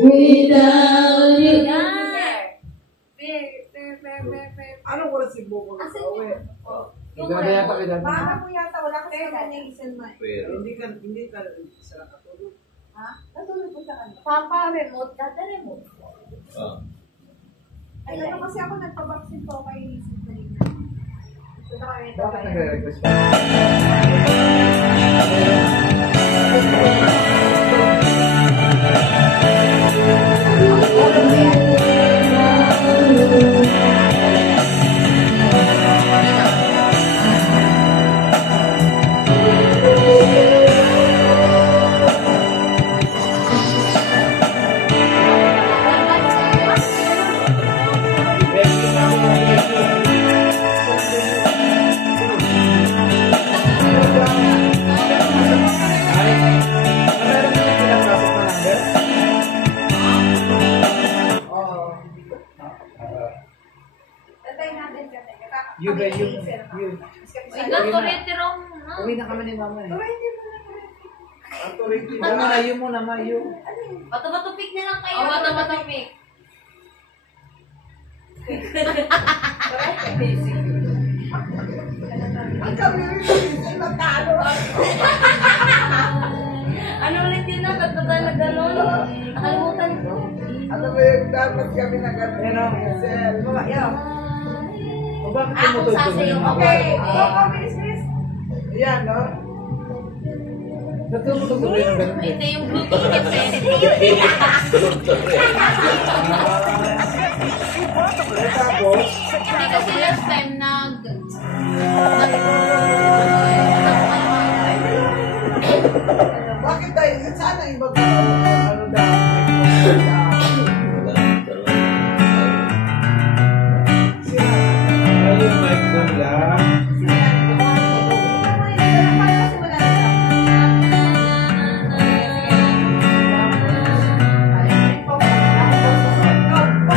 Without you. Ano ko si Buko? Gagaya pa kita. Baka mo yata wala ka sa kanyang isang na. Hindi ka sa katulog. Ha? Katulog ko sa kanya. Papa, remote. Dada remote. Ay, ano kasi ako nagpabaksin po kay Sintalina. Bakit nagre-request pa? You. Uwi na kami ni mama eh. Mayo mo na, mayo. Bato-batupik na lang kayo. Bato-batupik. Ang kami rin ay matalo. Ano ulit yun na? Ba't ba tayo nag-ganon? Nakalimutan ko. Ano ba yung dapat kami nag-ganon? Ano? Sel, mga yaw. O bakit Ako mo sasayaw. Okay, go, miss. Yan, no? Nagtumutuloy ng ganun. Ito yung Bluetooth kasi. Tapos, Hindi kasi last time Bakit tayo? Sana iba ko. Ano daw? ayun, mic doon lang.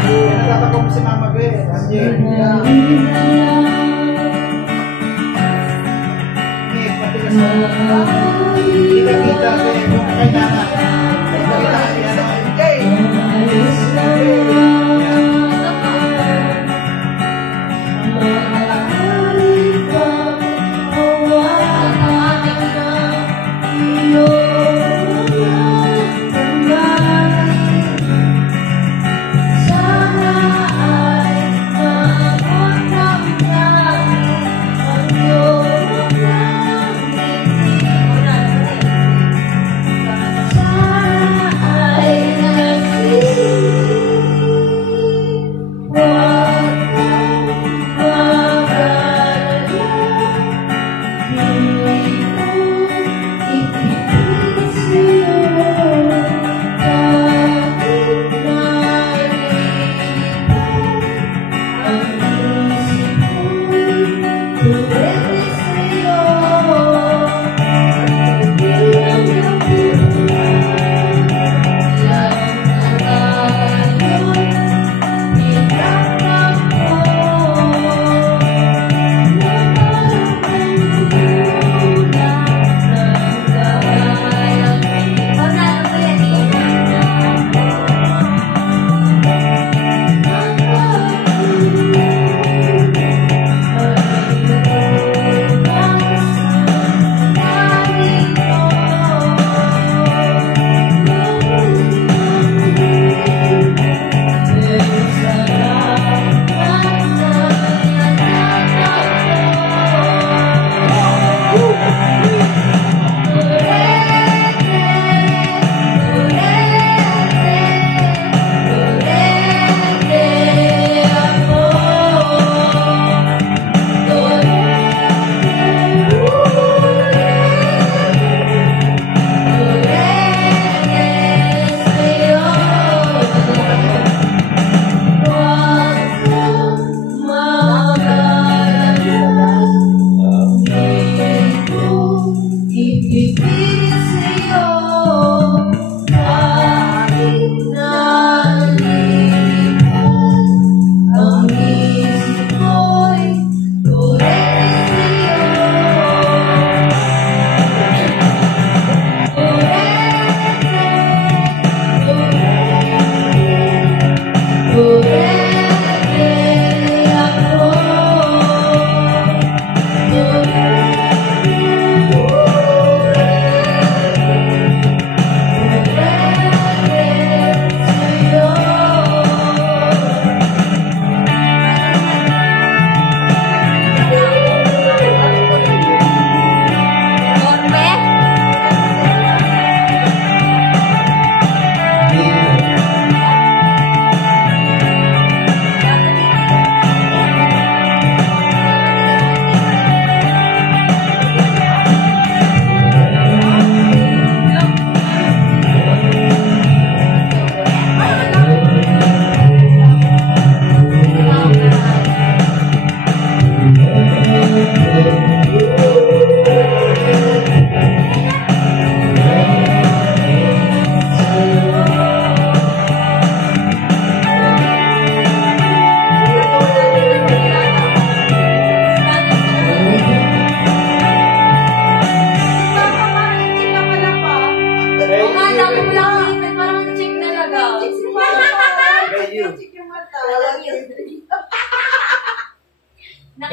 Nagtatakong si Mama Be. Matigas na. Kita-kita ko yung kailangan. Kita-kita yan.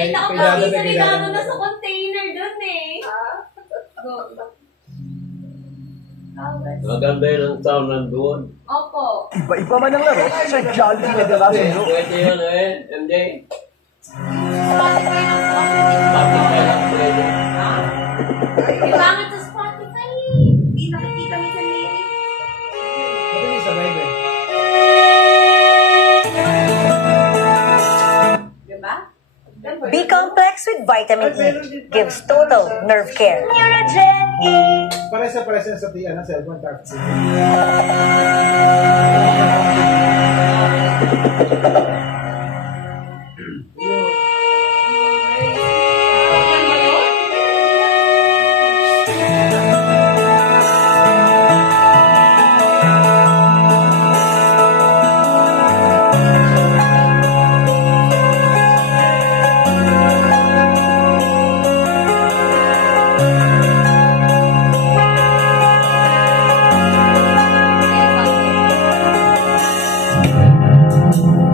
Nakita ko pa isa regalo na sa container dun eh. Maganda yun ang sound nandun. Opo. Iba-iba man ang laro sa Jollibee Madalas Sundo. Pwede yun MJ. Spotify lang po. Spotify lang pwede. Pangit sa Spotify. Hindi nakikita mo sa lyrics. Mabilis sa baby. Diba? B-complex with vitamin E gives total nerve care. Neurogen E. Paresa sa tiyan ng cellphone card.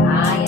Ah,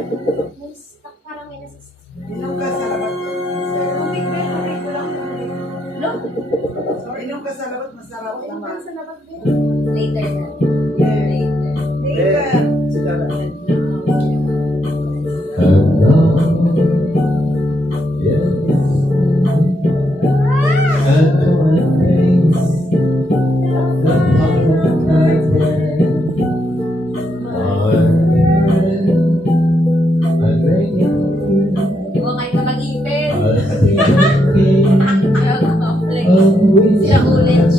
May stock parang may nasa... Inom ka sa labat. Tubig ba? Tubig ko lang. Look. Sorry, inom ka sa labat, masarap naman. Sa labas din. Later na. Later. Si Dada. Di ba kayo kapag-ipin? Sila ulit.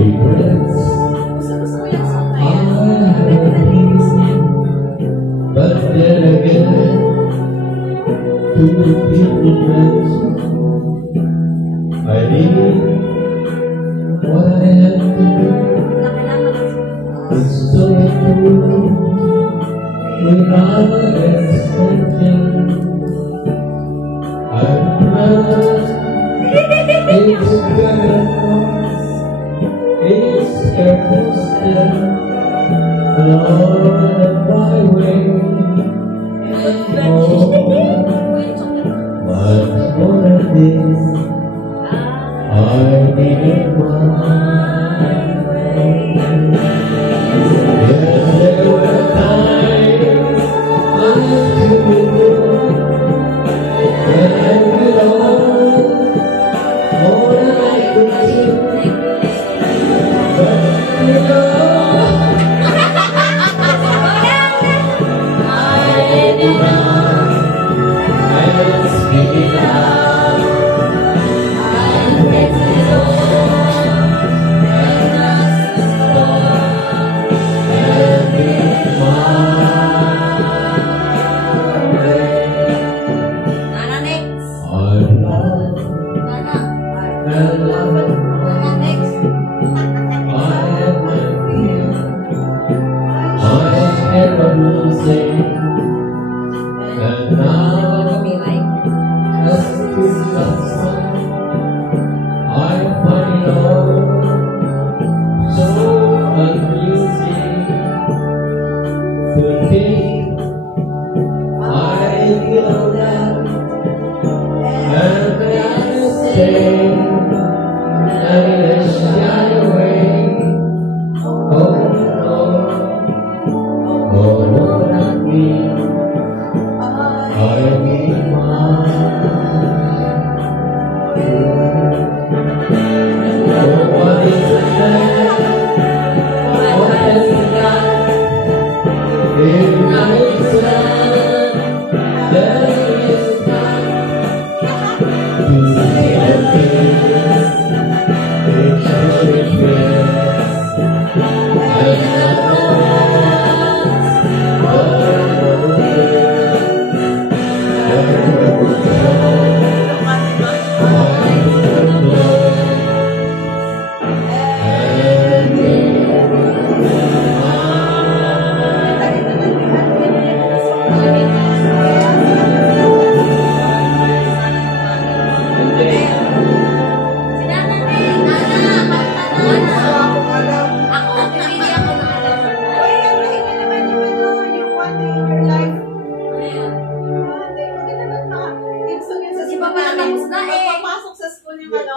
Gusto ko yung song na yan. But then again, to repeat the words, I need what I have to do. It's so true, without exception. I'm not, it's better, it's circumstance. Lord, my way, much more than this, I need my way. Yes, there were times I should be good, when I did all that I could do, but you know. Nana next. And now Be like, as this song, I find out so amusing to think I feel that and I say and I shy away. Oh no, oh not me. I need mine. Oh, what is the man? What has he done? In my son, there is none to see the things which I regret.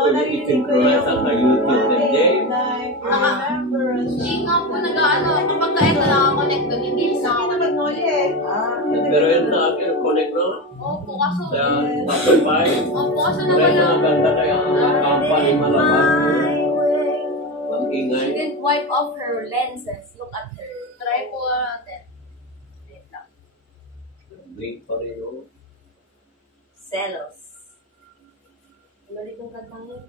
And the i-synchronize ang YouTube din din. Hindi nga po nag-ano, kapag ka-ito nakakonect doon, hindi sa nakakonect. Pero yun sa akin, connect na. Opo, kaso. Sa Spotify. Opo, kaso Kaya naman na maganda kaya ang company malabas. Ang She ingay. didn't wipe off her lenses. Look at her. Try po natin. Wait lang. Blink pa rin yun. Celos. Balik yung kantang yun.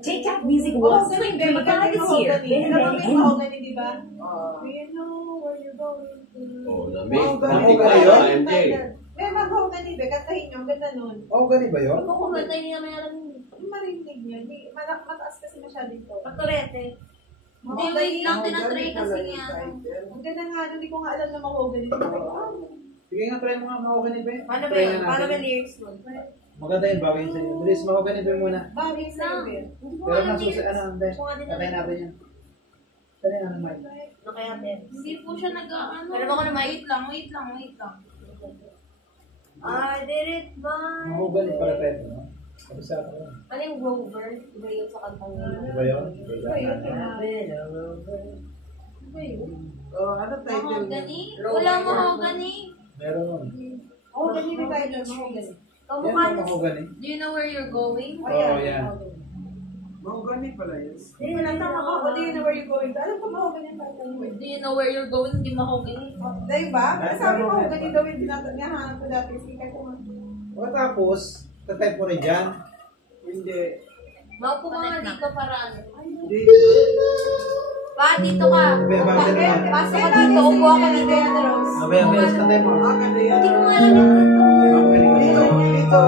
TikTok Music Awards 2025 is here. di ba? Oh, lamig. Hindi kayo, MJ. May mahogany ba? Kantahin nyo, ang ganda nun. Oh, ganun ba yun? Kung kumanta, hindi naman alam yun. Marinig nyo. Mataas kasi masyado ito. Paturete. Hindi, wait lang, tinatry kasi niya. Ang ganda nga, hindi ko nga alam na mahogany. Sige nga, try mo nga mahogany ba? Paano ba Try yun? nga natin. Paano ba lyrics nun? Maganda yun, bagay yun sa inyo. Bilis, mahogany ba muna? Bagay sa Lang. iyo. Hindi ko Pero alam nasusi, lyrics. ano, hindi. Kung ano din Tatay natin yan. Tatay natin, Mike. Ano kaya din? Hindi po siya nag-ano. Pero ako na wait lang. I did it by... Mahogany pala tayo, no? Kabisa ko lang. Ano yung Rover? Iba yun sa kantang yun. Diba yun? Oh, ano title? Mahogany? Wala mahogany. Meron. Mahogany may title. Mahogany. Yan Kamukha ang mahogany. Do you know where you're going? Oh, yeah. Mahogany pala yun. Hindi mo lang tama Ako, do you know where you're going? Alam ko mahogany ang title mo. Do you know where you're going? Hindi mahogany. Dahil ba? Sabi mo, mahogany daw yung tinahanap ko dati. Sige ko nga. O tapos, tatype mo rin dyan. Hindi. Maupo ka nga dito para ano. Hindi. Pa, dito ka. Abay, bakit naman? Pasok ka dito. Upo ako dito. Abay, tatype mo. Hindi ko nga alam yung Dito. Dito.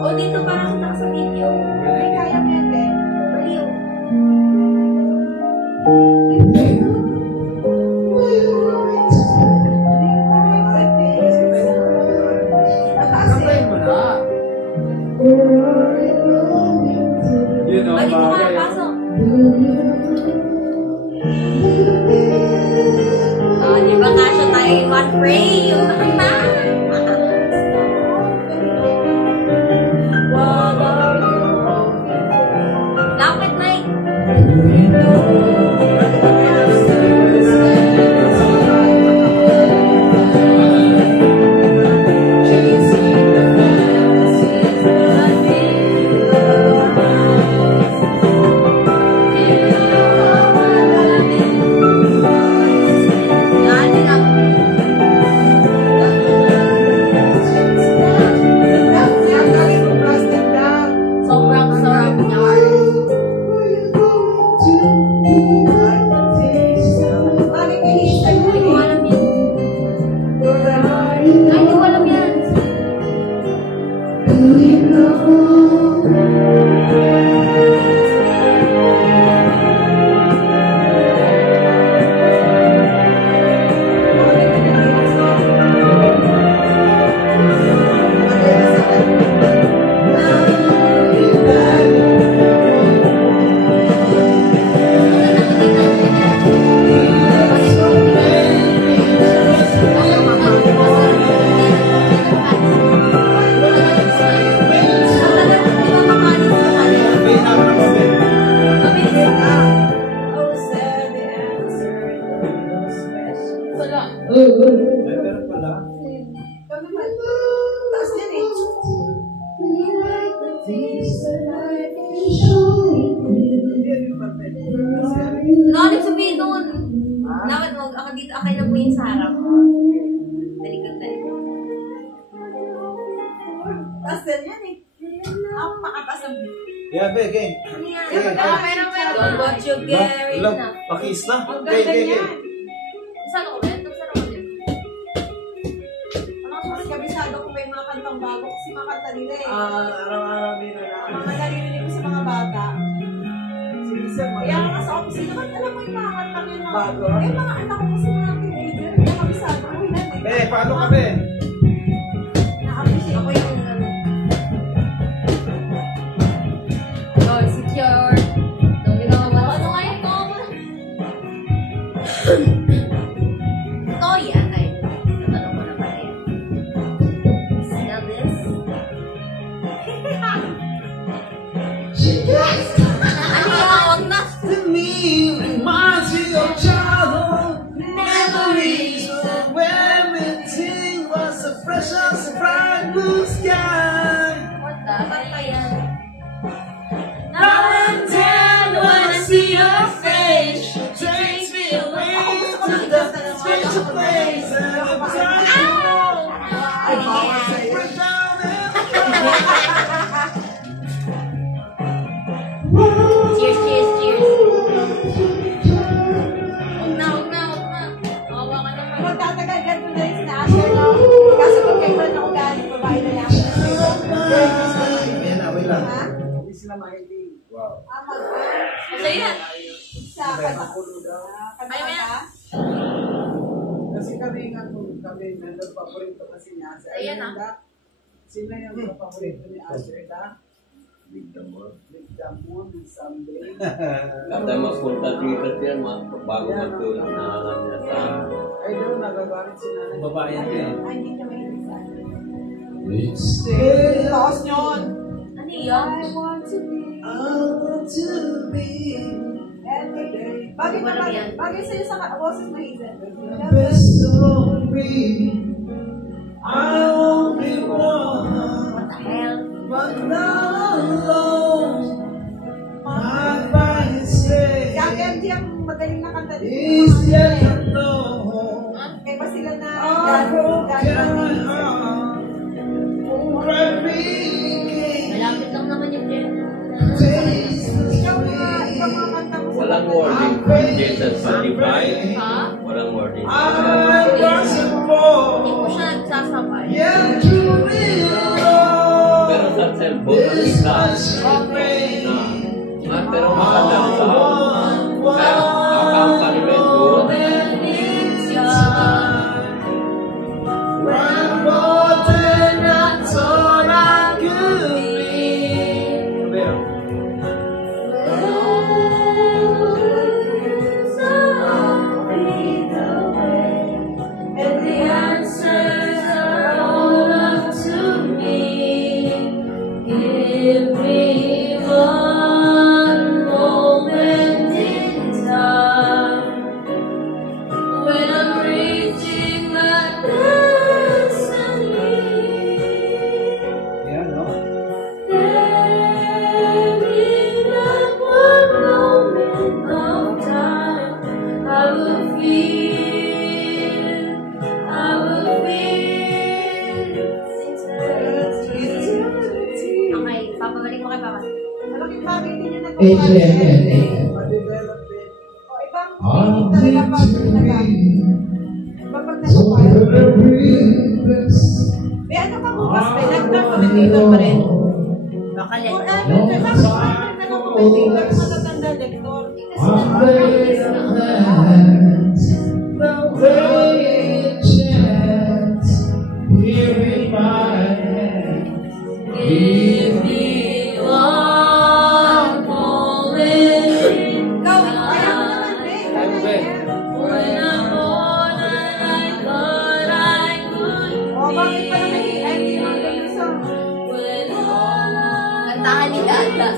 O dito para kita sa video. May kaya mo yan, Ben. Baliw. Tatype mo na. Yun o, Dito ka, bagay. pasok. Di ba kasya tayo in one frame? Lapit, Mike. Yan, lang. Sobrang sarap niya. Hindi ko alam yan. Ay, hindi ko alam yan. Ay, meron pala. Ano alam sabihin doon? Dapat wag ako dito, akay na po yun sa harap. Talikod na. Yeah, be, game. Ano yan? Yeah. Meron. Don't watch you, Gary. Love, pakis na. Okay. Saan ako ba? Saan ako ba? Mas kabisado ko may mga kantang bago kasi mga kanta nila eh. Araw-araw din na lang. Mga naririnig ko sa mga bata. Kaya nga sa office, naman alam mo yung mga kantang yun. Bago? Eh, mga anak ko kasi mga teenager. Kaya kabisado ko yun. Be, paano ka, be? Na-appreciate ako yung ano. Oh, secure. Ano nga yung common? Ito yan. Ay, natanong ko na pala yan. Smell this? Ano yung huwag na? To me, reminds me of childhood memories of when everything was so fresh as a bright blue sky. What the? Ba't pa yan? Now and then when I see your face, it takes me away to the special place and the time Ay, yan. we're down there. Cheers, cheers, cheers. Huwag na. Awa ka naman. Magtatagal ganito na rin na Asher, no? Kaso pag kay Fran ako sila mahilig. Wow. Masaya yan. Sa Makulo daw. Ayaw mo yan? Kasi kami nga kung kami nandun paborito kasi ni Asa. Ayan, Ayun, Dak. Sino yung paborito ni Asa? Big Damon. Big Damon, Sunday. Kata magpunta dito yan, bago magtulog na alam niya sa... Ay, doon nagagalit si nanay. Babae yan eh. Ay, hindi kami yung sa Stay taos yun. Ano yun? I want to be every day. Bagay Wala ba yan. bagay sa'yo sa boses mo, Hazel? best story. I won't be one, What the hell? but not alone. My body say Si Ate MJ ang magaling na kanta is dito. yet unknown. Kaya ba sila na I broke my heart for every Malapit lang naman yung gender. taste of ikaw mga kanta mo sa Walang wording. Jesus, Spotify. Ha? Walang wording. I'm dancing Hindi for. ko siya nagsasabay. Yeah, truly Pero sa cellphone, ang isa. Pero maganda ang sound. Pero accompaniment doon. Yeah, no? Okay, papabalik mo kay Papa. malaking bagay din yung nagpapalala. Ma-develop din. O, ibang feeling talaga pag nagpapalala. May ano ka bukas, may nagpapalala pa rin. Baka Forever, nagpapalala ka matatanda lektor. Ikaw, kaya mo naman, Rick. O, bakit pala naging ending ang ganun song? Kantahan ni Dada.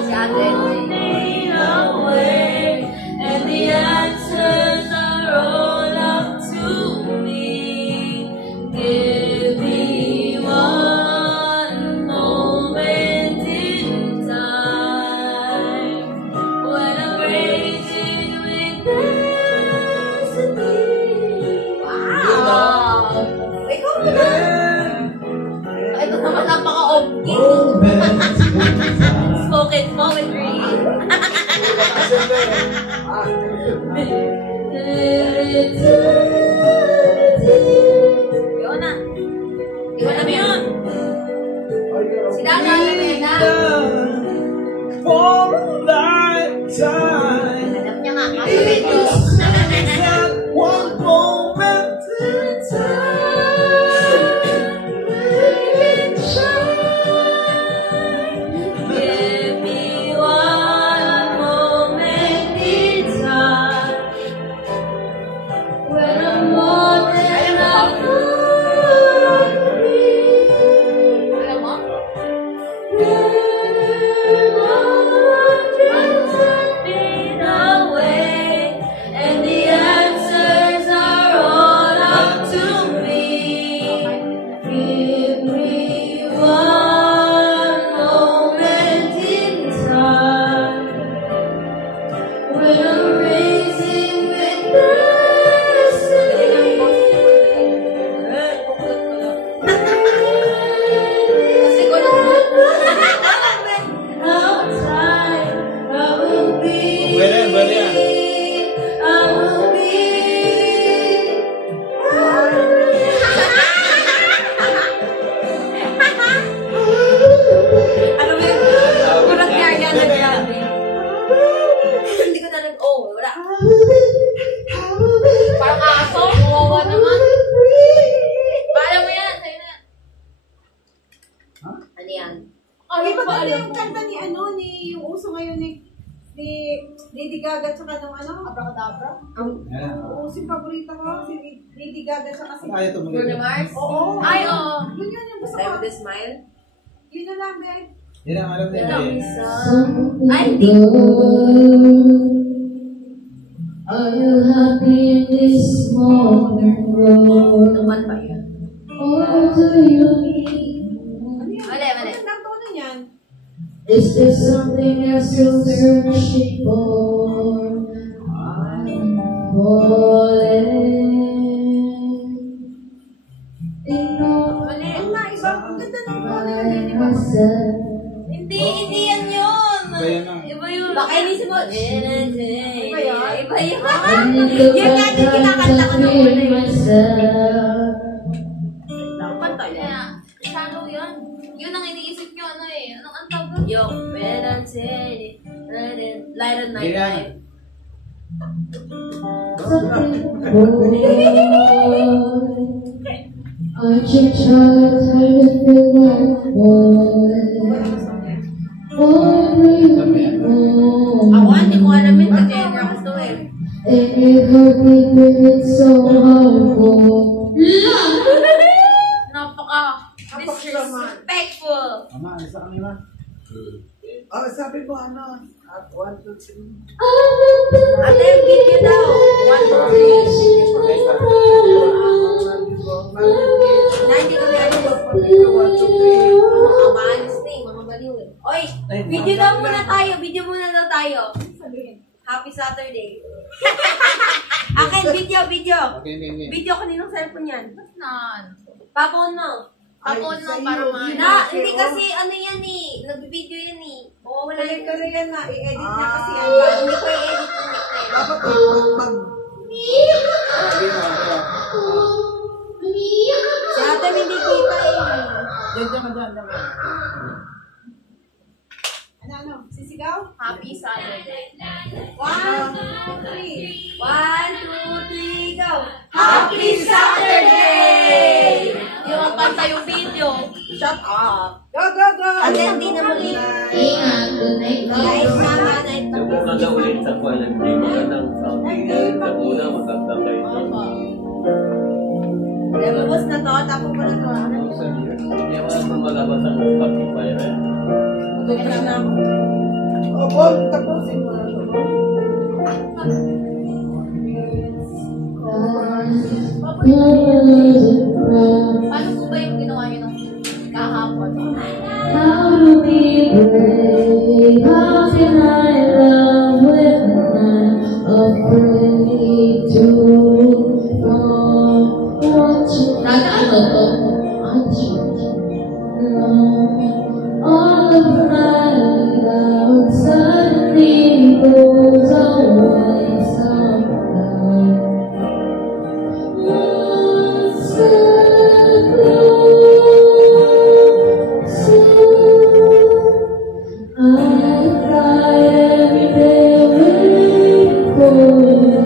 Si Ate. And the answers are all up to me. Give me one moment in time when I'm raging with destiny. Wow! Ikaw mo na. Ito naman napaka-okay. Spoken poetry. Yun na. Iwan na yun. Si Dada, Lena. For a lifetime. Alam niya nga, kasabihin ko. One moment in time. Give me one moment in time when I'm more than I could be. Alam mo? Feet away, and Maganda yung kanta ni yung uso ngayon ni Lady Gaga tsaka nung Abracadabra. Uso yung paborito ko, si Lady Gaga tsaka si Bruno Mars? Oo. Ay, oo. Yun yung gusto Live ko. with a smile? Yun na lang, babe. Yan ang alam nila eh. Ay, hindi. Are you happy in this modern world? Naman ba yun? Or do you need? Mali. Ang tono niyan. Is there something else you're searching for? I'm falling. Mali. Ang naiba, ang ganda ng tono yun, di ba? Hindi yan yun. Iba yun. Baka inisip mo. Iba yun? Iba yun. Yung natin kinakanta ko nung una yun. Kanta yan. Sano yun? Yun ang iniisip nyo, Anong ang tawag? Yo, when I'm saying light at night time. Aren't you tired to feel like boy? Ako, hindi ko alam yun kasi drums to eh. And if her people it's so hard for Napaka disrespectful. Mama, alisa kami ma. Sabi mo at 1, 2, 3. Ate, video daw. 1, 2, 3. Na, hindi ko na amanis na mga baliw eh. Oy, video daw muna tayo. Video muna daw tayo. Happy Saturday. Akin, video. Okay. Video ko ninong cellphone yan. Ba't nan? Papon mo. Papon mo para man. Hindi kasi yan eh. Nag-video yan eh. Oo, wala Kaya yun. ka rin yan na, i-edit na kasi yan. Hindi ko i-edit ko Dapat pag Si ate hindi kita eh. Diyan. Ano? Sisigaw? Happy Saturday. 1, 2, 3. 1, 2, 3, go! Happy Saturday! Yung kanta yung video. Shut up. Go! Ate, hindi na muli. ingat, good night. Guys, mama, night Yung maganda ulit sa quality, magandang sounding. Sa una, maganda kayo. Labas na to, tapo ko na to. Hindi mo naman malabas ang Spotify. Tutry na ako. Bon, tapusin mo na ito. Paano po ba yung ginawa niyo nung kahapon? How to be brave? How can I love when I'm afraid to fall? Watching all of my love suddenly goes away somehow. Once I cry every day waiting for you.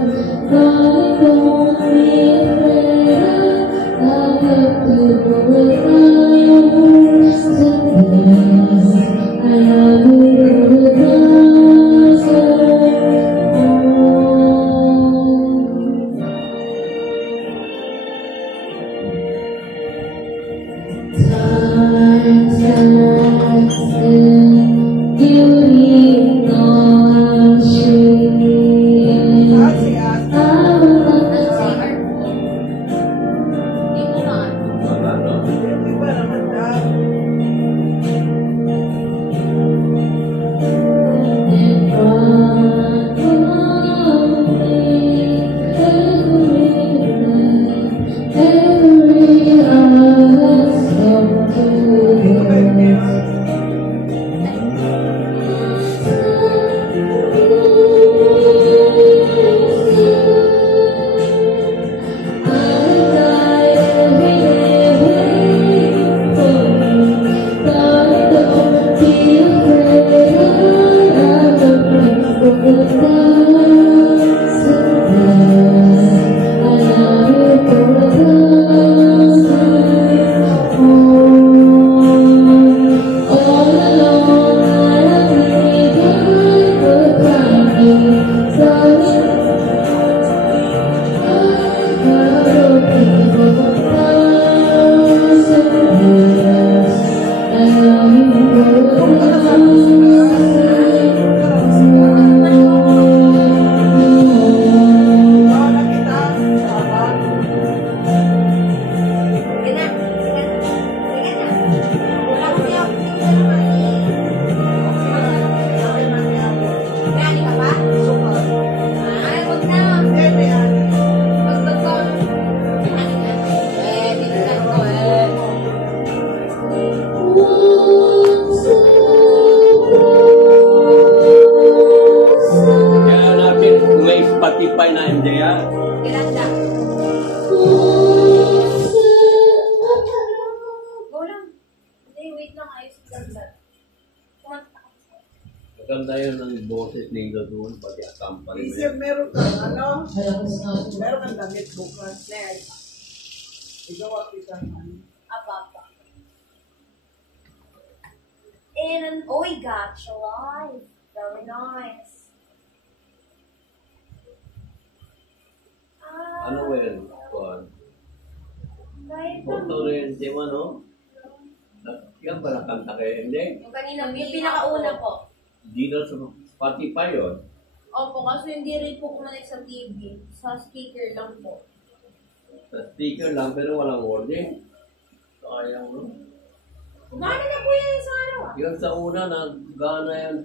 God, don't be afraid. I'll help you with my words today. I love you with my soul. Time stands still, beauty on street. I will not Hindi mo na. in front of me. Every hour's come to I die every day waiting for Maganda yun ang boses nila doon, pati accompany. Isip, meron ka, meron kang damit bukas. Meron. Igawa kita. Apa. And oh, we got your life. Very nice. Ano yun? Foto rin, di mo, no? Yan ba nakanta kayo? Hindi. Yung kanina, yung pinakauna po. Di na sa Spotify yun. Opo, kasi hindi rin po kumanik sa TV. Sa speaker lang po. Sa speaker lang, pero walang wording. Sayang, no? Gana na po yan sa araw. Yung sa una, nag-gana yan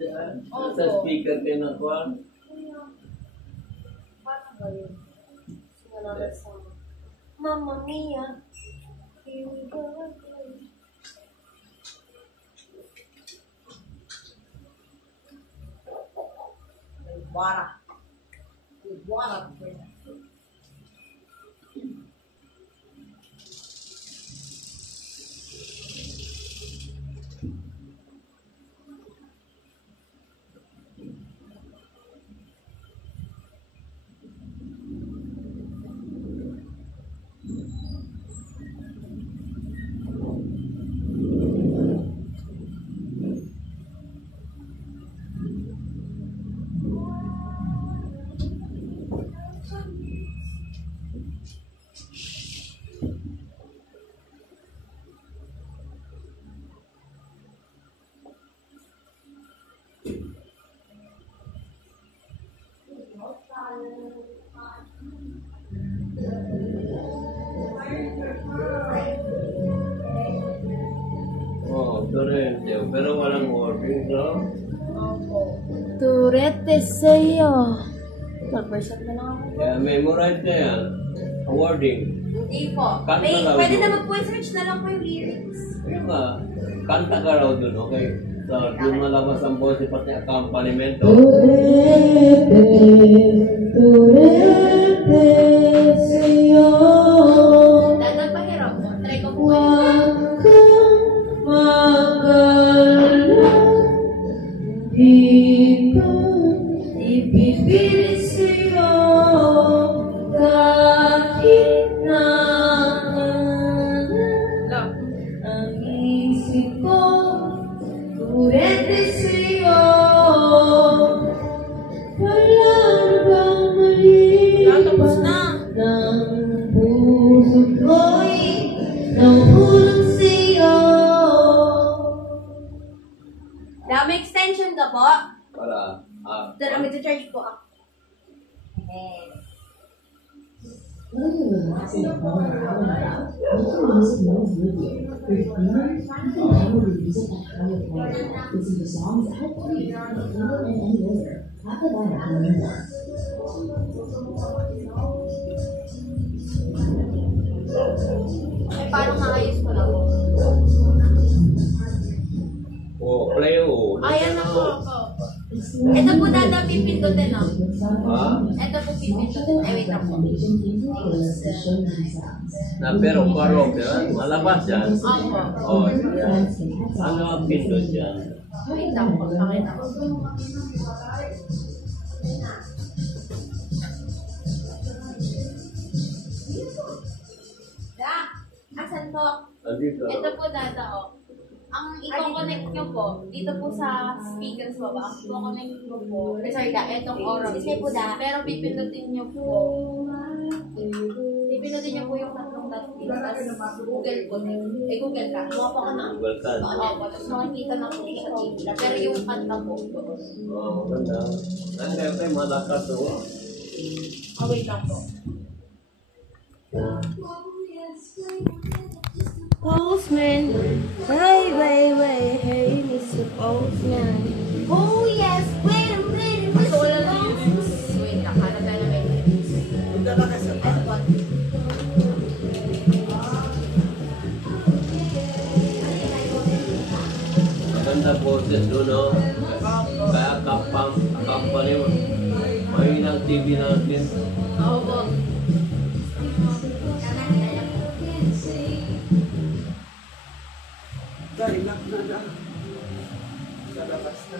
sa speaker pinakuan. Paano ba yun? Sinalamat sa Mamma Mia, here we go again. Wara. Oh, pero walang wording, no? Turete sa'yo. Mag-verse na lang ako. Kaya memorize na yan. Ang wording. Hindi po. Kanta May, lang pwede yun. naman po search na lang po yung lyrics. Kaya nga, kanta ka raw dun, okay? So, yung malabas ang boses pati accompaniment. Dagang pahirap po. Try ko po. Ipipilit sa'yo kahit na ang isip ko kurete sa'yo wala bang mali Tapos na. ng puso ko'y nahulog sa'yo. Dami extension ka po. Para, Then, I'm going to charge po ako. Okay, paano maayos ko na po? oh, play o. Ayan na po ako. Ito po dada pipindutin no? Ha? Ito po pipindutin. Ay, wait lang po. Na pero parok yan, malabas yan. Opo. Oh, ano ang pindot yan? Wait lang po. Pakita ko. Da, asan po? Andito. Ito po dada oh. Ang i-connect nyo po, dito po sa speaker sa baba, ang i-connect nyo po, sorry da, itong oral. Pero pipindutin nyo po, pipindutin nyo po yung tatlong dotpin, tapos Google Connect. Google ka, mukha pa ka na. Google ka. Oo, tapos makikita na po sa TV. Pero yung kanta po, Oh, maganda. Ang kaya malakas o. wait lang po. Postman, wait, hey, Mr. Postman. Oh yes, wait a minute, Mr. Postman. Wait lang, hanap tayo ng lyrics. Punta na kasi. Ito po. Maganda boses doon, no? Kaya company mo. Mahinang TV natin. Oo po. Dahil na. Sa labas na.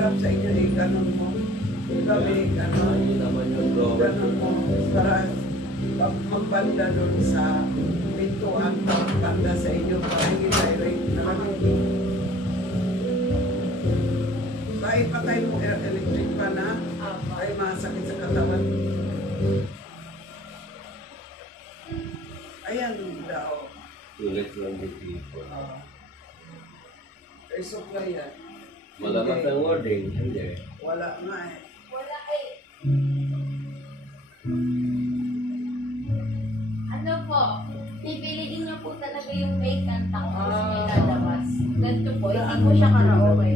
harap sa inyo, ganun mo. Kami, ganun. Ano naman yung bro? Ganun mo. Para magbanda doon sa pintuan, banda sa inyo, para hindi direct na kami. Kahit patay mo electric pa na, ay masakit sa katawan. Ayan daw. Sulit lang yung people. Ay, supply yan. Malakas ang wording, hindi. Wala nga eh. Wala eh. Ano po? Pipiliin niyo po talaga yung may kanta kung gusto niyo ilalabas. Ganito po, hindi po siya karaoke.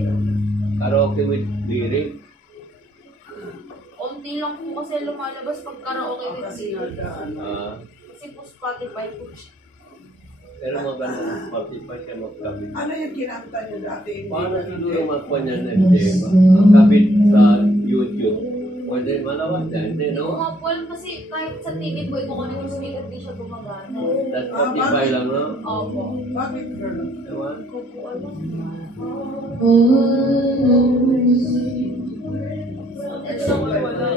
Karaoke with lyric. Unti lang po kasi lumalabas pag karaoke with lyrics. Kasi po Spotify po siya. Pero magandang Spotify siya magkabit. Ano yung kinanta nyo dati? Paano siguro magpanyan na FJ ba? Magkabit sa YouTube. Pwede malawan dyan, hindi no? Kumapol kasi kahit sa TV po, ikukunin yung speaker, di siya gumagana. Sa Spotify lang no? Opo. Bakit girl? Ewan? Ko po ano. Ito lang wala.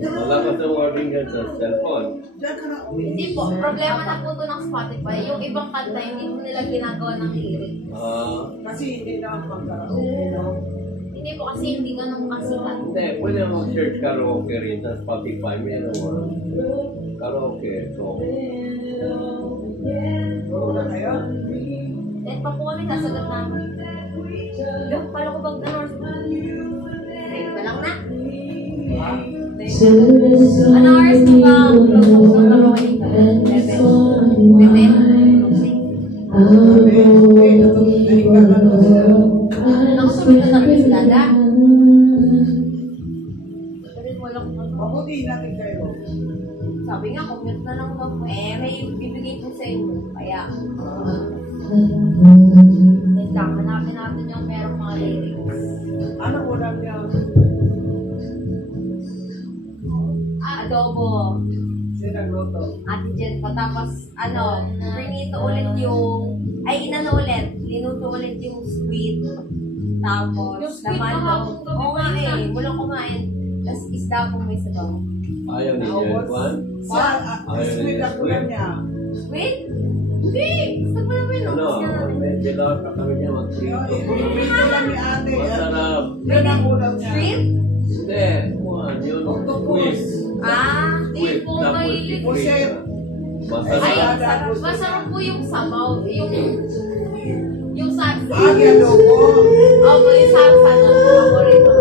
Malakas ang wording yan sa cellphone. Diyan ka na Hindi po, problema na po ito ng Spotify. Yung ibang kanta, hindi po nila ginagawa ng lyric. kasi hindi na magkaraoke, no? Hindi po kasi hindi ganun kasikat. Hindi, pwede mag-search karaoke rin sa Spotify. Meron mo. Karaoke. So, Wala kayo? Then pa po kami nasagot namin. Look, pala ko bang ano? Wait pa lang na. Ano oras na ba ang close ng karaoke? 11. Nakasunod na kami sa dada. Pero walang ano. Mabuti natin kayo. Sabi nga, commute na lang daw. May bibigay po sa inyo. Kaya, wait lang, hanapin natin yung merong mga lyrics. Ano ulam niya? Adobo. Sino nagluto? Ate Jen po. Tapos, prinito ulit yung, inano ulit. Linuto ulit yung sweet. Tapos, laman daw. Oo nga eh, walang kumain. Tapos, isda po may sabaw. ayaw niya. Juan? Sweet ang ulam niya. Sweet? Hindi! Gusto ko naman. Ano? Medyo lang ka kami niya mag-trito. Yung ulam ni ate. Masarap. Yan ang ulam niya. Sweet? Hindi. Juan, yun. Quiz. Hindi po mahilig. Masarap. Masarap po yung sabaw. Yung salsa. Adobo. Opo, yung salsa na paborito.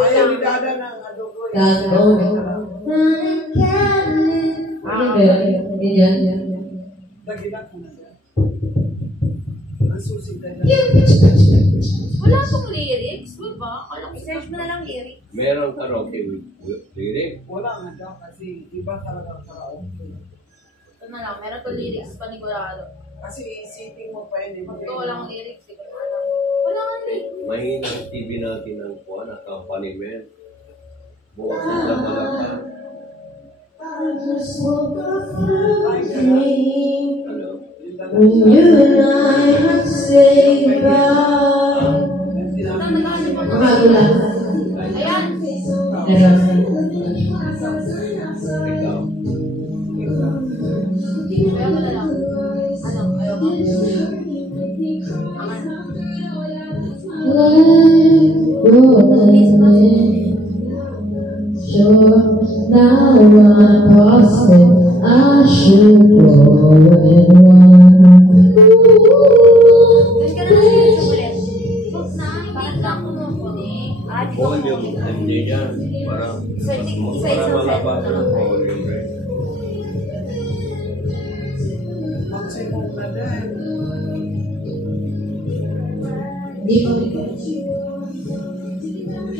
Ayaw ni Dada ng adobo. Dagilan ko na siya. Ang susi Dada. Wala pong lyrics, diba? I-search mo na lang lyrics. Meron karaoke with lyric. Wala nga daw kasi iba talaga ang karaoke. Ito na lang, meron to lyrics panigurado. Kasi isipin mo pa yun. Pag walang lyrics, di ko na alam. Wala nga lyrics. Mahinang TV natin ang kuha na accompaniment. Bukas sa malakas. Ano? Ayan. Ikaw. Kaya mo na lang. Ayaw mo. Now I'm positive I should go and one. Doon ka na lang sa ulit. Huwag na, hindi ka kumukunin. Volume. Hindi yan. Para malabas ang volume rin. Maximum na din.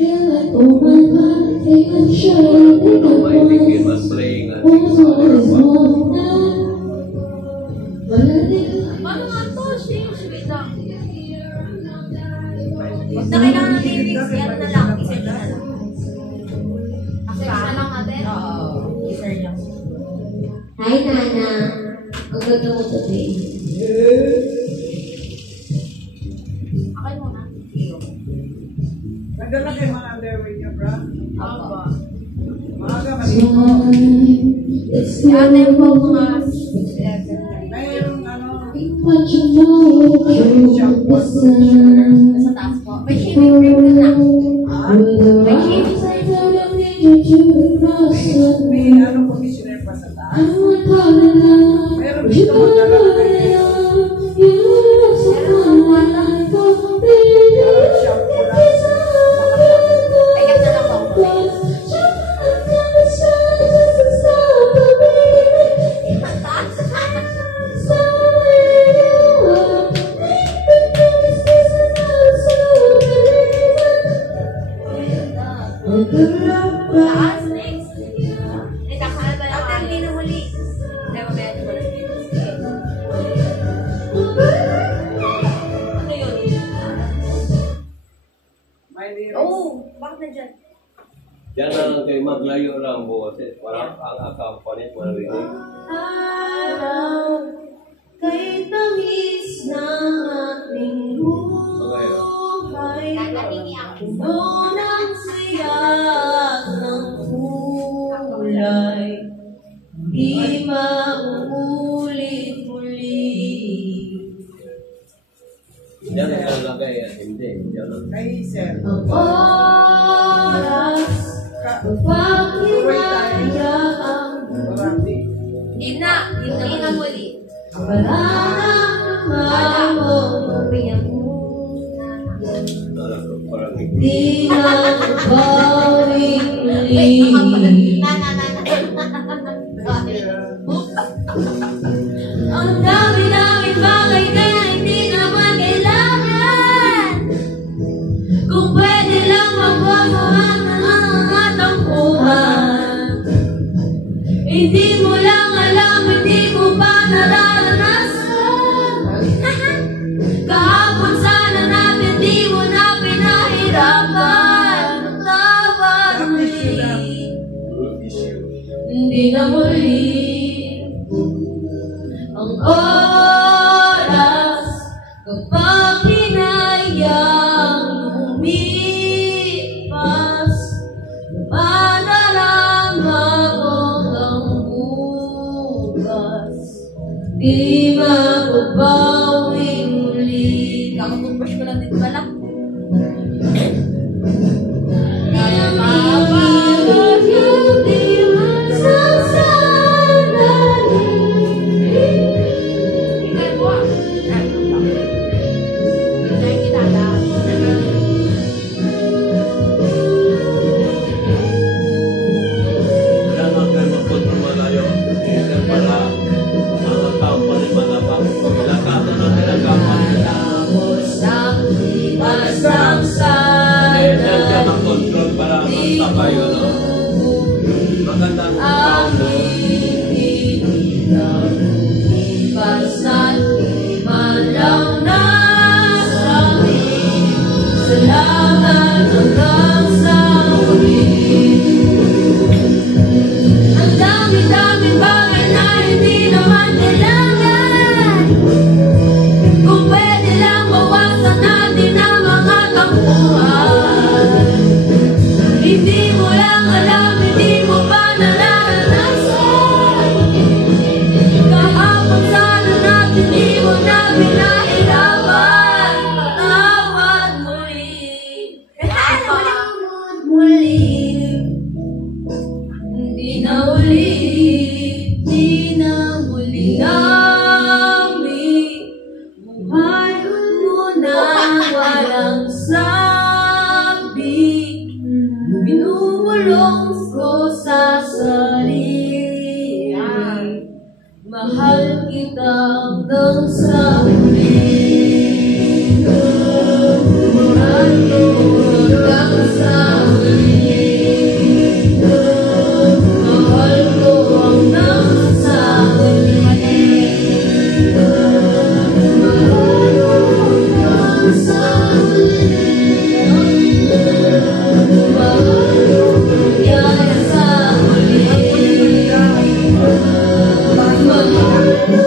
Feel like oh my God, take a shot, take a Ano may bigyan pulse. mas playing at All is more now. Paano nga to? Wait lang. Huwag na kailangan ng lyrics. Yan na lang. I-search na lang. I-search na lang natin? Oo. I-search lang. Hi, Nana. Ang good mood today. Okay muna. Ganda lang kayo mga underwear niya, bro. Aba. Maaga, maligo. Ate po mga Mayroong ano, sa taas po. May shaving cream din na. May shaving may ano, conditioner pa sa taas. Meron dito magdala kayo. Shampoo lang. Ay, ganda lang po. Taas, next. Ay, kakanan tayo. Ate, hindi na huli. Ay, mamaya di ko lang dito. Ano yun? May lyrics. Oh, bakit na dyan? Diyan lang kayo maglayo lang boses. Parang ang accompany marinig. Araw, kay tamis ng ating buhay. Kakahingi ako. Puno ng siyak ng kulay. Di mauulit-ulit. Diyan lang lagay yan. Hindi. Diyan lang. Kay Sir. Ang oras, kapag hinaya ang Marami. Hindi na. Hindi na huli. wala na mamamang Parang di na bawing Wait, ulit. Ang dami-daming bagay kaya hindi naman kailangan. Kung pwede lang magwagawa ng tampuhan. Hindi mo lang alam, hindi mo pa nararanasan. Kahapon sana natin di mo na pinahirapan. Tawad muli, hindi na muli. Ang oras kapag hinayang lumipas, madarama ko ang bukas. Di mababawing muli. Kakatupos ko lang dito pala. Diyan lang kayo magpunta malayo. Hindi pala ang accompany manabang. Pinakata na pinag-accompany na. Diyan ang control para ang tabayo, no? Maganda ang tao. Salamat hanggang sa huli. Ang dami-daming bagay na hindi naman kailangan. Kung pwede lang bawasan natin ang mga tampuhan. Hindi mo lang alam, hindi mo pa nararanasan. Kahapon sana natin di mo na pinahirapan. Tawad muli. Tawad muli. Hindi na ulit, di na muli namin. Buhay mo na walang sabi. Binubulong ko sa sarili. Mahal kita hanggang sa huli. Mahal ko hanggang sa huli. Mahal ko hanggang sa huli. Mahal ko hanggang sa huli. Mahal ko hanggang sa huli. Mahal ko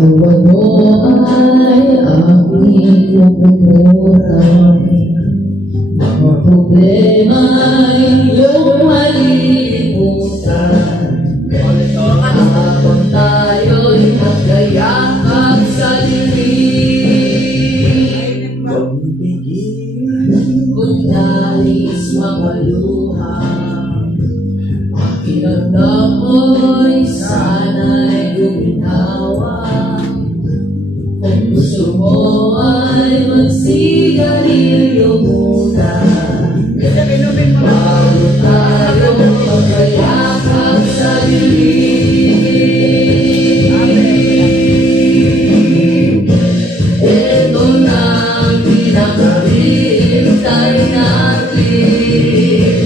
Kung ano ay aking pupumutan, mga problema ay iyong malilimutan. Habang tayo'y nagkayakap sa dilim, kung nais makaluha, pakiramdam mo'y sana'y guminawa. Kung gusto mo ay magsigarilyo muna, bago tayo magkayakap sa dilim. Ito na ang pinakahintay natin.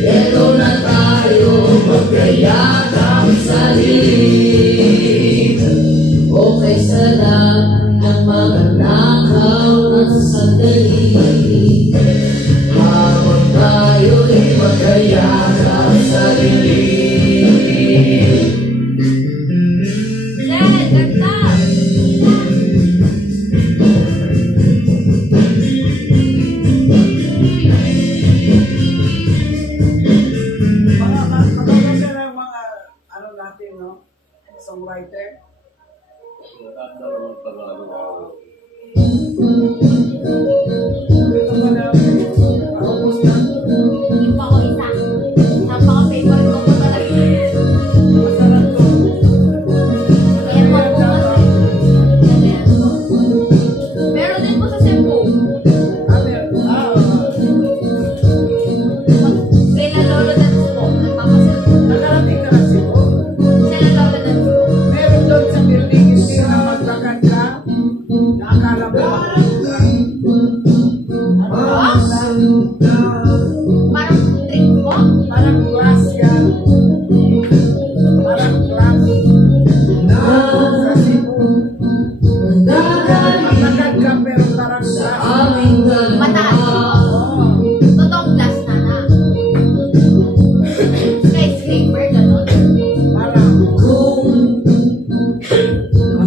Ito na tayo magkayakap sa dilim. Okay sa lahat ng mga nakaw na sandali, habang tayo'y magkayakap sa dilim. Ganda! Maganda ng mga ano natin, no? Songwriter. Maganda naman Tagalog. Ito mo na, paubos na. Yung pa ako isa. Napaka-favorite ko po talaga. Masarap to. Kaya po ako kasi. Meron din po sa Cebu. Kailan lolo dance po. Nagpapasilpo. Nakarating ka na Cebu. Kailan lolo dance po. Meron doon sa building, hindi na maglakad ka. Nakakala mo Parang drink po. parang glass yan. Parang glass. Sa Cebu. Maglakad ka pero parang glass. Mataas po. Totoong glass na na. Skyscraper, gano'n. Parang.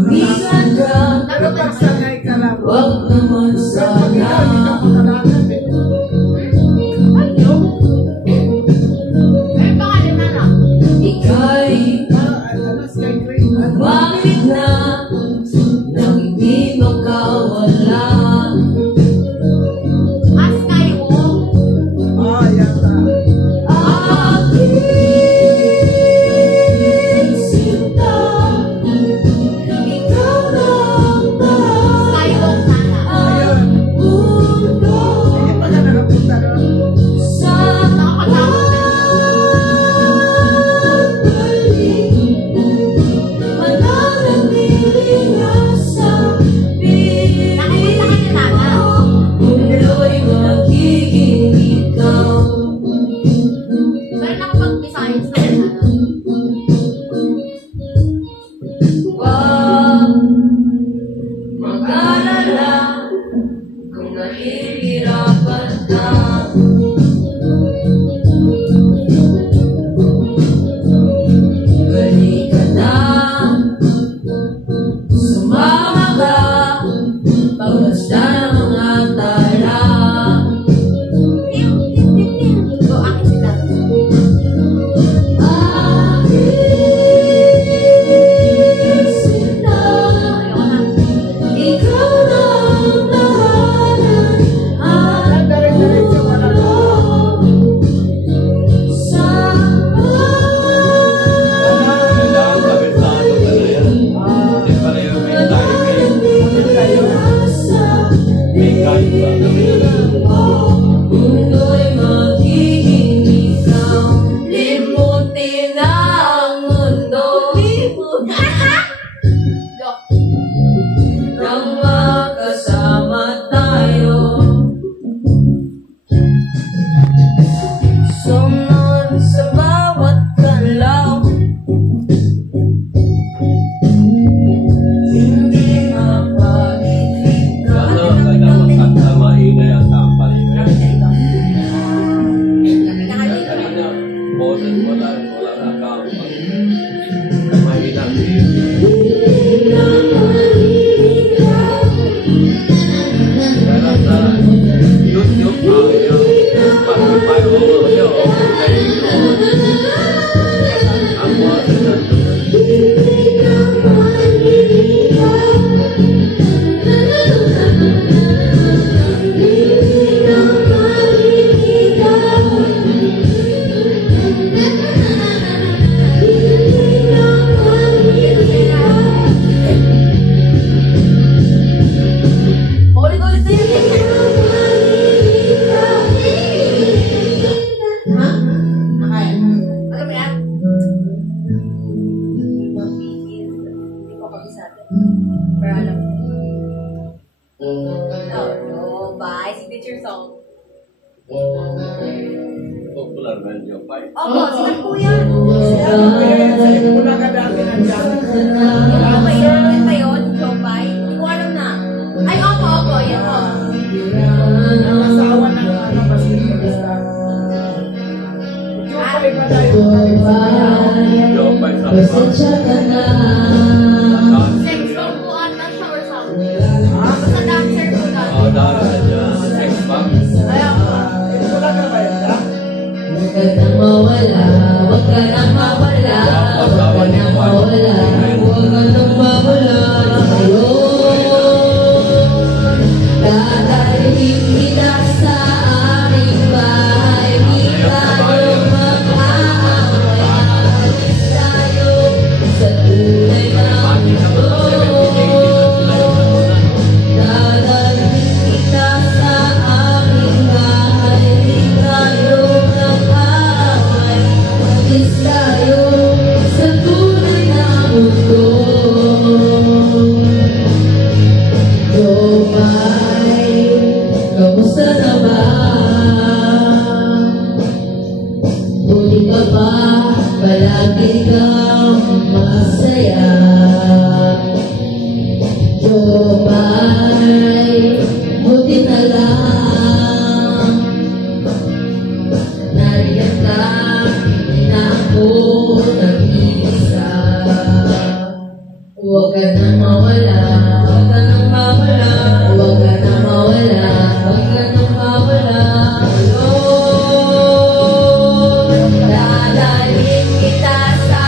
Minsan ka, Pero pag sangay ka lang. wag naman Pero pag ikaw, sana. hindi ka makalakad eh. Ano? Meron pa ka din na na. Ika'y Parang skyscraper. bakit na nang hindi makawala. Skywalk. Yata. Aking sinta, ikaw na ang Skywalk na na. Ayun. mundo Hindi pa ka nakapunta doon. sa paggaling. Mananatili nga sa piling. Nakikita ka niya na. Mundo'y magiging ikaw. Pero nakapag-science na na. Huwag mag-alala kung nahihirapan ka. Balik ka na, sumama ka, pagbasta ng mga tala. So, akin sila. Aking sinta, Ayoko na. ikaw na ang tahanan at Dire-diretso ka na doon. sa Kailangan kabintado ka na yan. Hindi pa rin may timing. May kaya pa. mundo'y magiging ikaw. Limutin na ang mundo nang magkasama tayo. Sumunod sa bawat galaw, hindi mapag-ibig. Sana kaya magkanta maingay ang tampalingay. Kanina, boses wala na kampal. Mahina. Para alam mo. No, bye. Signature song. Popular na yun, Jopay. Opo, sikat po yan. Wala ka dati nandiyan. Okay, yan ba yun, Jopay? Hindi ko alam na. Ay, opo, yan po. Nakasawa ng ano basketballista. Jopay pa tayo. Jopay sa Sex bomb po ata siya or something. Basta dancer po na. oh, dahil na dyan. Sex bomb. Kaya po. Wala ka ba yan? Huwag ka nang mawala, huwag ka nang mawala, huwag ka nang mawala, huwag ka nang mawala sa'yo. Dadalhin kita sa aming bahay, di tayo mag-aaway, alis tayo sa tunay na mundo. Dadalhin kita sa aming bahay, di tayo mag-aaway, alis tayo sa tunay na mundo. Jopay, kamusta na ba? Buti ka ba? Palagi kang masaya. Jopay, buti na lang. Nariyan ka, hindi na ako nag-iisa. Huwag ka nang mawala, huwag ka nang mawala, huwag ka nang mawala, huwag ka nang mawala. Lord, dadalhin kita sa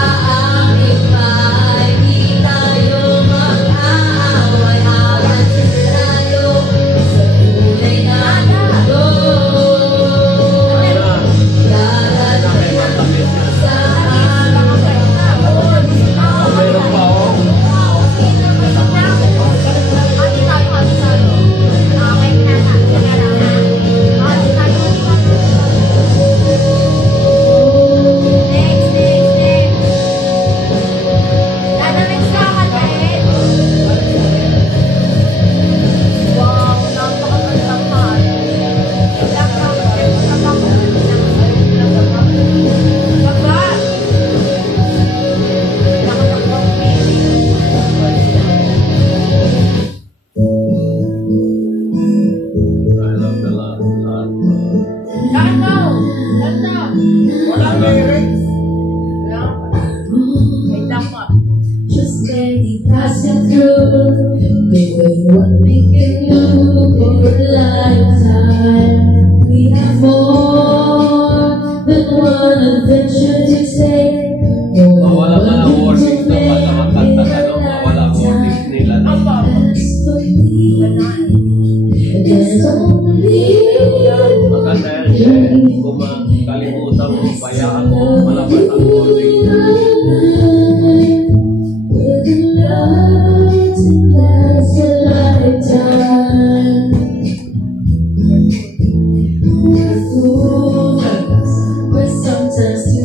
aming bahay, di tayo mag-aaway, alis tayo sa tunay na mundo. Dadalhin kita sa aming bahay. Meron pa ako. I love the Lord. Walang lyrics. Just barely passing through, doing what we can do for a lifetime. We have more than one adventure to take. Mawala ka ng warning to basta makanta ka, no? Mawala ang warning nila. No? There's only Maganda yan siya. Kung makalimutan mo, bayaan mo, malapas ang warning. with a love to last a lifetime. We're fools, but sometimes too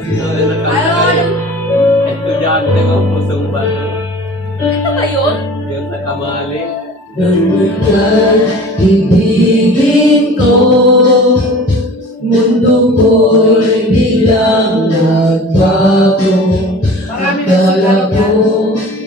sinabi na kami. Estudyante ko, pusong bato. Ito ba yun? Yun sa kamali. Nandun ka't ibigin ko, mundo ko'y biglang nagbago. Akala ko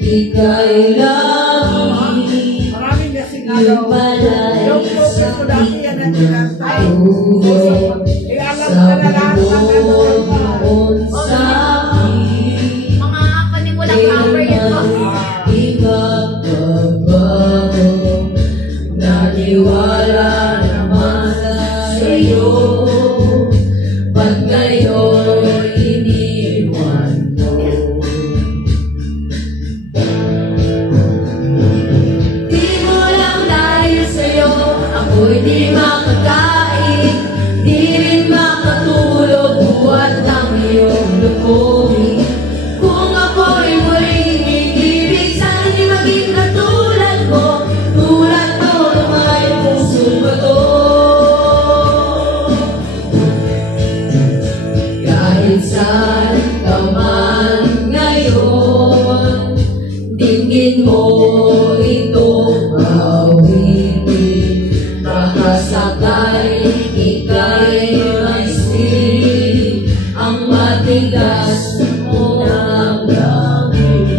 ika'y langit, Maraming kasing yung araw. pala'y Yung focus ko dati yan ang tinatay. tulog. Eh, alam ka na lahat ng gano'n mo. Noon sa akin, Mga panimulang cover yun po. di magbabago. Naniwala naman sa'yo, ba't ngayon iniwan mo? Di mo lang dahil sa'yo, ako'y di makakain, di rin makatulog, buhat ng iyong lukuhin. Kung ako'y muling ibig, sana di maging katulad mo, tulad mo na may pusong bato. Kahit saan ka man ngayon, dinggin mo itong awitin. Baka sakay ika'y maisip ang matigas mo ng langit.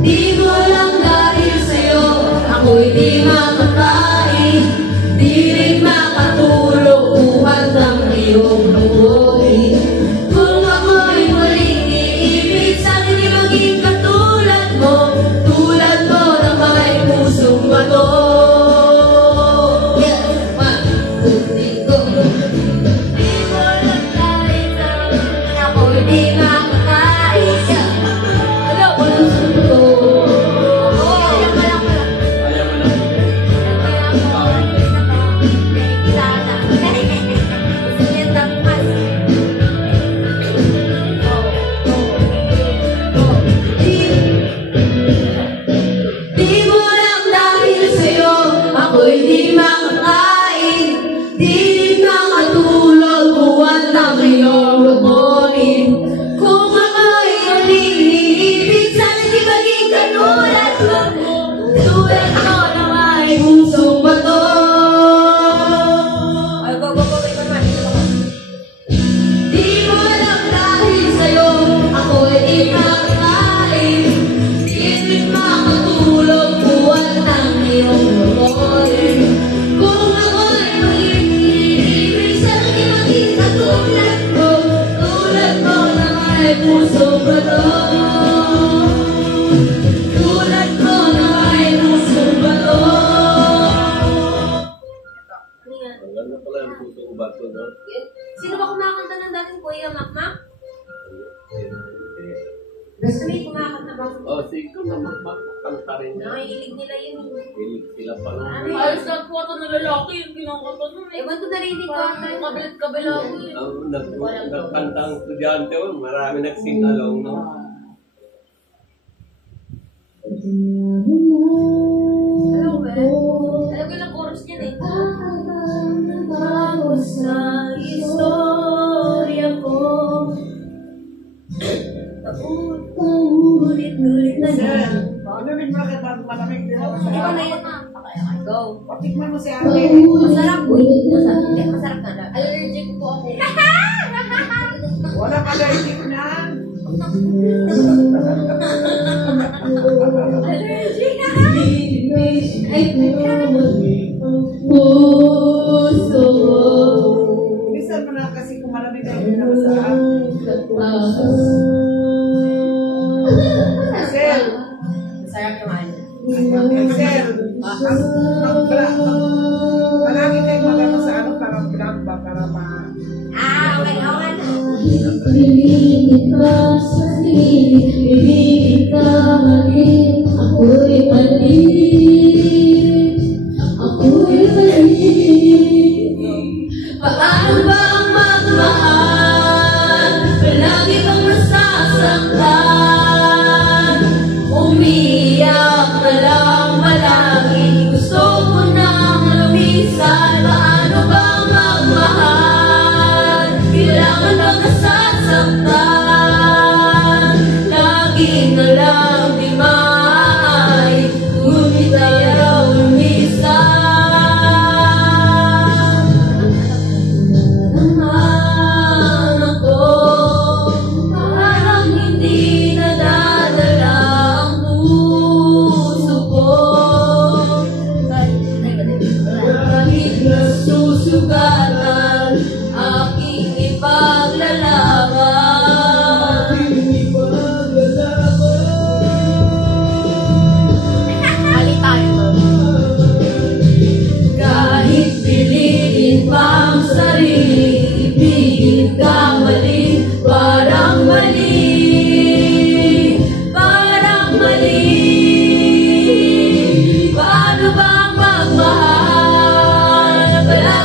Di mo lang dahil sa'yo, ako'y di makakain, di rin makatulog, buhat ng iyong lukuhin. Kung ako'y muling iibig, sana di maging katulad mo, tulad mo na may pusong bato. Mabuti ko. Di mo lang dahil sa'yo, ako'y di makakain. Ano, pusong bato. Ayaw mo lang. Di mo lang dahil sa'yo, ako'y di makakain, di rin makatulog, buwan ng iyong lukunin. Kung ako'y muling iibig, sana di maging katulad mo, tulad mo na may pusong bato. Ay, go, wait naman. Di mo lang dahil sa'yo, ako'y di makakain, di rin makatulog, buwan ng iyong lukunin. Kung ako'y muling iibig, sana di maging katulad mo, tulad mo na may pusong bato. Tulad mo na may pusong bato. Ano yan? Ano pala yung pusong bato, no? Sino ba kumakanta ng dating Kuya Makmak? Basta may kumakanta ba? Oh, sige na magpapakanta rin niya. Nakikilig nila yun. Hilig sila pa lang. Ano yun? Ayos na po ito na lalaki yung kinakanta nun eh. Ewan ko narinig ko. Kabilat-kabila ko eh. Ang nagkanta ang estudyante, oh, marami nagsing along, no? Alam ko ba? Alam ko lang chorus niyan eh. Bago sa istorya ko, ulit-ulit na Sir, lang. inumin mo na kita ang malamig din ako sa Di ba na araw. yun? Okay, go. Patikman mo si Ate. Masarap. Masarap. Hindi, masarap na na. Allergic po ako. Wala ka allergic na. Allergic na. Ay, puso Bilisan mo na kasi kung malamig na yun na masarap. Sir, Masarap naman. sir, palagi kayo magano sa ano para vlog ba, para ma... Okay, okay na. Piliin ka sa tingin, piliin ka maging ako'y mali. Ako'y mali. Paano ba ang magmahal? Palagi kang nasasaktan. Umiiyak na lang palagi. Gusto ko nang lumisan. Paano ba ang magmahal?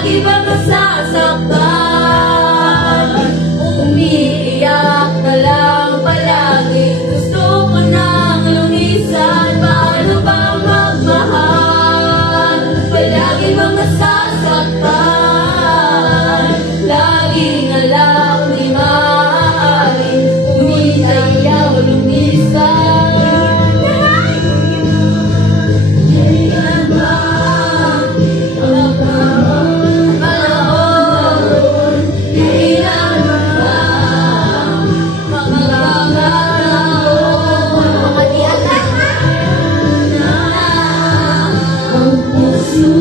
Palagi bang nasasaktan? Umiiyak ka lang palagi. Gusto ko nang lumisan. Paano bang magmahal? Palagi bang nasasaktan? Laging alam di maaaring ngunit ayaw lumisan. Kailan ba ang panahon? Kailan ba magkakaroon? Na ang puso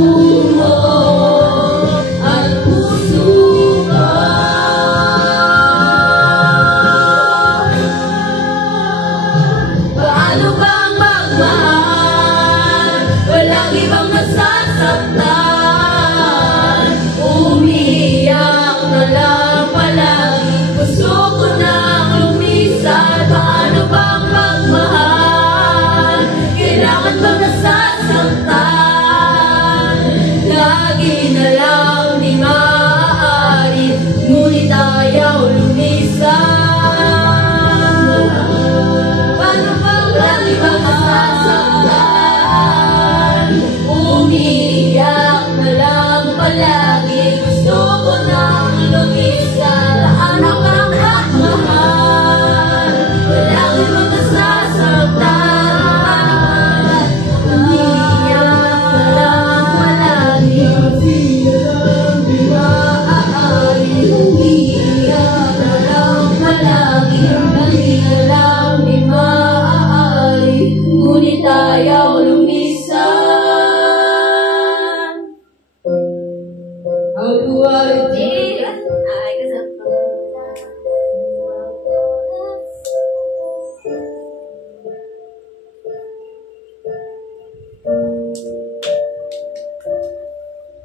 mo at puso ko. Paano bang magmahal? Palagi bang nasasaktan? Umiiyak na lang palagi. Gusto ko nang lumisan. Paano bang magmahal? Kailangan bang nasasaktan? Lagi na lang di maaari, ngunit ayaw lumisan. Paano bang lagi bang nasasaktan? Umiiyak na lang palagi. Gusto ko nang lumisan. Paano bang magmahal? Palagi bang nasasaktan? Umiiyak na lang palagi. Di maaari. Umiiyak na lang palagi. Lagi na lang di maaari, ngunit ayaw lumisan. How do I feel?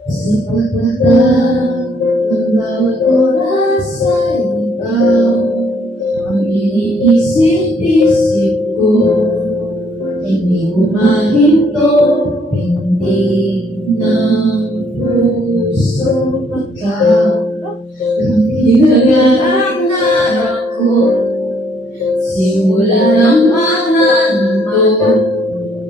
Sa pagmata ng bawat oras ay ikaw ang iniisip-isip ko. Hindi humahinto, pintig ng puso pagkaw. Ang kinangarap ko, simula ng mananto,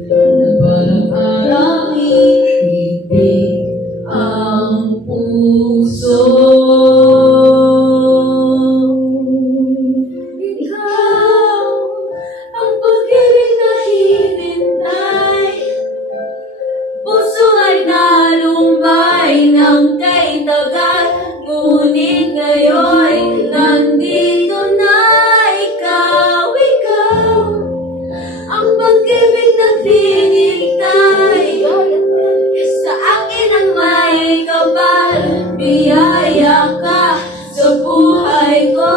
na parang parang ibig ang puso. Ikaw ang pag-ibig na hinintay. Puso ay nalumbay ng kay tagal. Ngunit ngayon nandito na ikaw, ikaw ang pag-ibig na hinintay. Sa akin ang may kapal, biyaya ka sa buhay ko.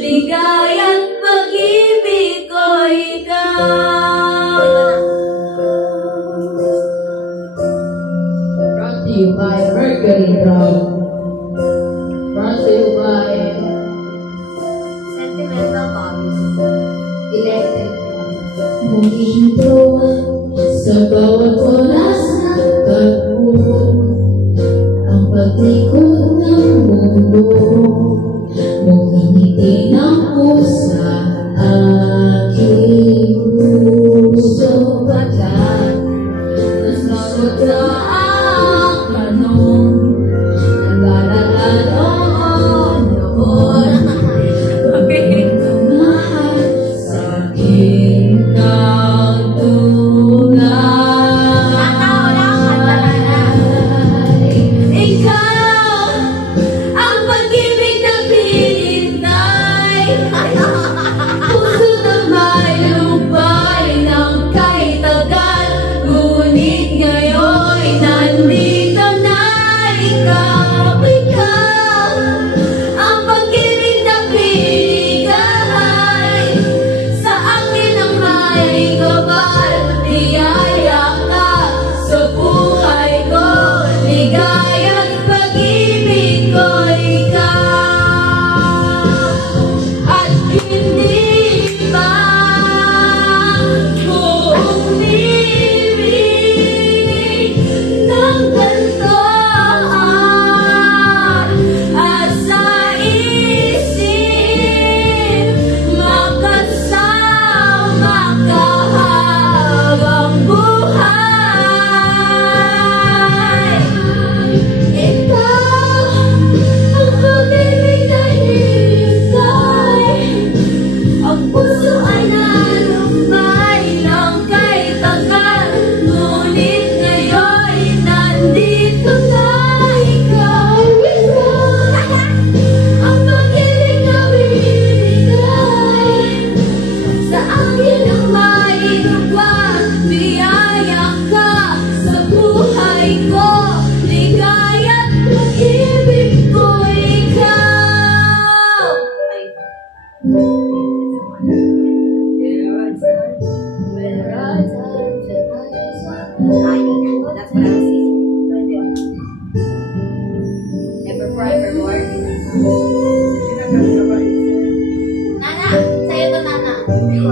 Ligaya't pag-ibig ko, ikaw. Brought to you by Mercury Brown. Brought to you by Sentimental Bombs. Electric. Huminto sa bawat oras ng pagpupo, ang paglikod ng mundo mong hinitin ako sa aking puso. Pagkat nasagot na ang tanong, naglalalo noon. Mahal sa aking Ikaw ang pag-ibig na pinintay.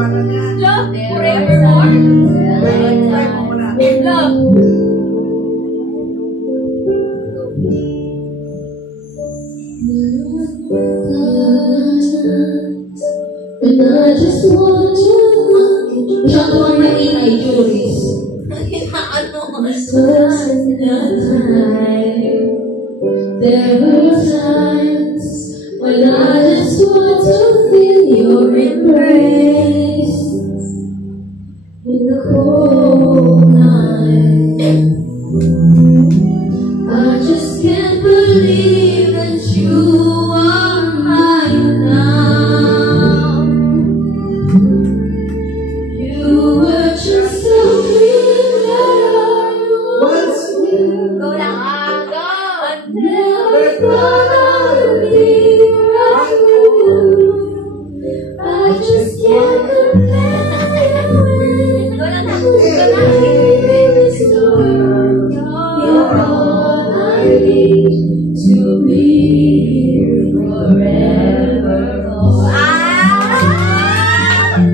pangalan niya. Love forevermore. Try mo muna. Love. And I just want to siya ko ang naging ay Juris. There were times when I just want to feel your embrace in the cold night. I just can't believe that you are mine now. You were just so real that I was you. Go lang. Go. I never thought I'd be right with you. I just can't compare with Go lang na. this world. You're all I need to be here forever.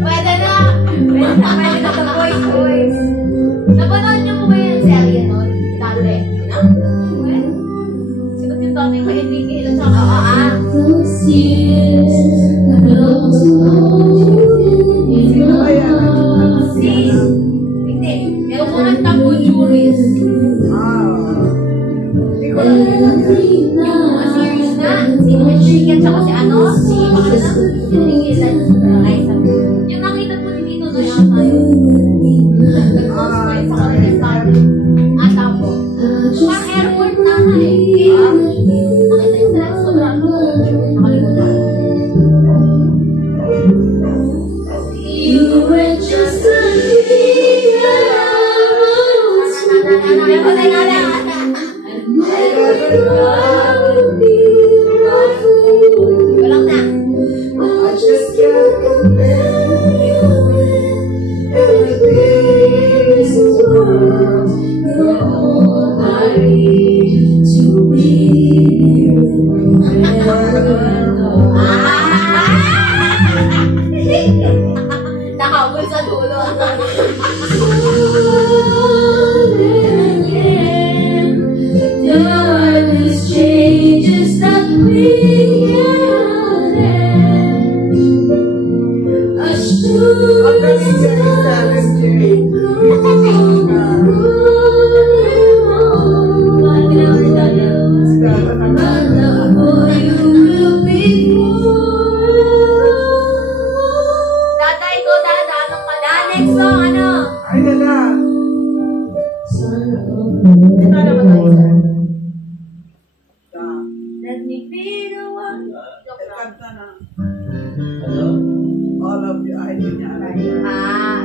Pwede na. Pwede na sa voice. Napanood niyo mo ba yung serye nun? Dati. Sikat yung dati yung ending at saka Those years I love to hold you in my arms. Hindi. Yung kumanta mo, Juris. Hindi ko lang Every night Serious na. Si Enrique at saka si ano? Si Makana. Enrique ay sabi. Yung nakita mo din dito na yung nag-cosplay sa restaurant. At tapos, parang airport na nakita yung sa sobrang nakalimutan. you were just a dream that I was Walang na. I just can't compare you with this world. You're all I need to be Nakahabol sa dulo. Darkness changes that we can end. A Dada, ikaw dada. Anong ka na? Next song, ano? Ay, dala. Ito naman tayo, sir. Da. Let me be the one. Kanta na. Ano? All of you. Ay, hindi niya alam.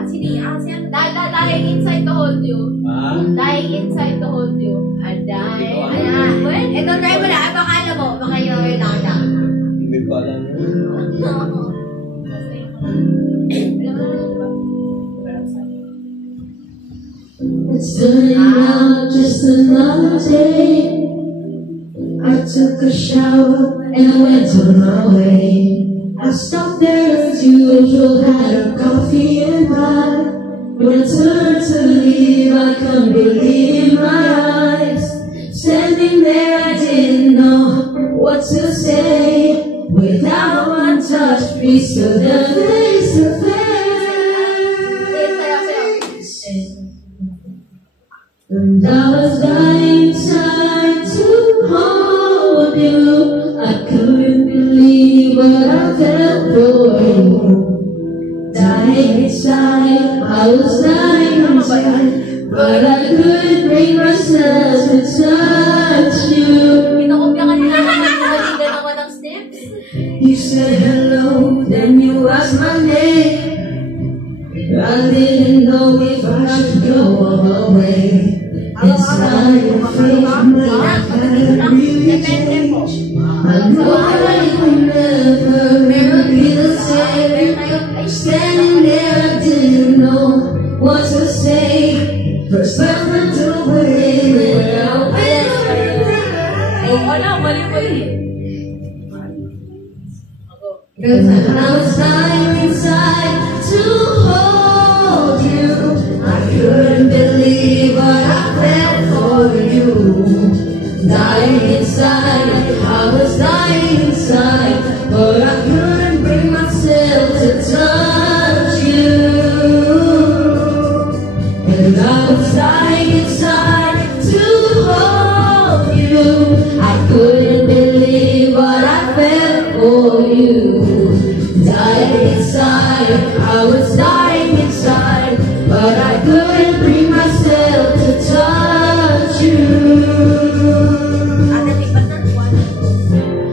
Si ano? Dying inside to hold you. Ha? Dying inside to hold you. I'm dying. Ayan. Well, ito, try mo na. Baka alam mo. Baka yun yung dada. Hindi ko alam yun. It's turning out just another day. I took a shower and I went on my way. I stopped there as usual, had a coffee and pie. When I turned to leave, I couldn't believe my eyes. Standing there, I didn't know what to say. Without one touch, we stood there face to face. And I was dying inside to hold you. I couldn't believe what I felt for you. Dying inside, I was dying inside, but I couldn't bring myself to touch you. Kinakopya ka nila. Maligan ako ng steps. You said hello, then you asked my name. I didn't know if I should go away. Inside your face, my life had really changed. I know I will never be the same. Standing there, I didn't know what to say. First I went away, then I went away. Wala, mali. Cause I was dying inside to dying inside. I was dying inside, but I couldn't bring myself to touch you. And I was dying inside to hold you. I couldn't believe what I felt for you. Dying inside, I was dying inside, but I couldn't bring myself to touch you.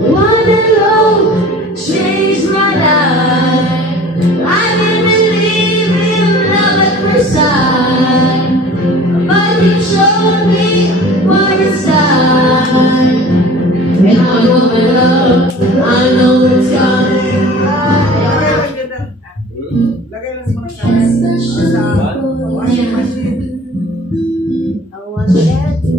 One alone changed my life. I didn't believe in love at first sight, but you showed me what it's like. And I know my love, I know it's gone. Lagay lang sa mga sa washing machine.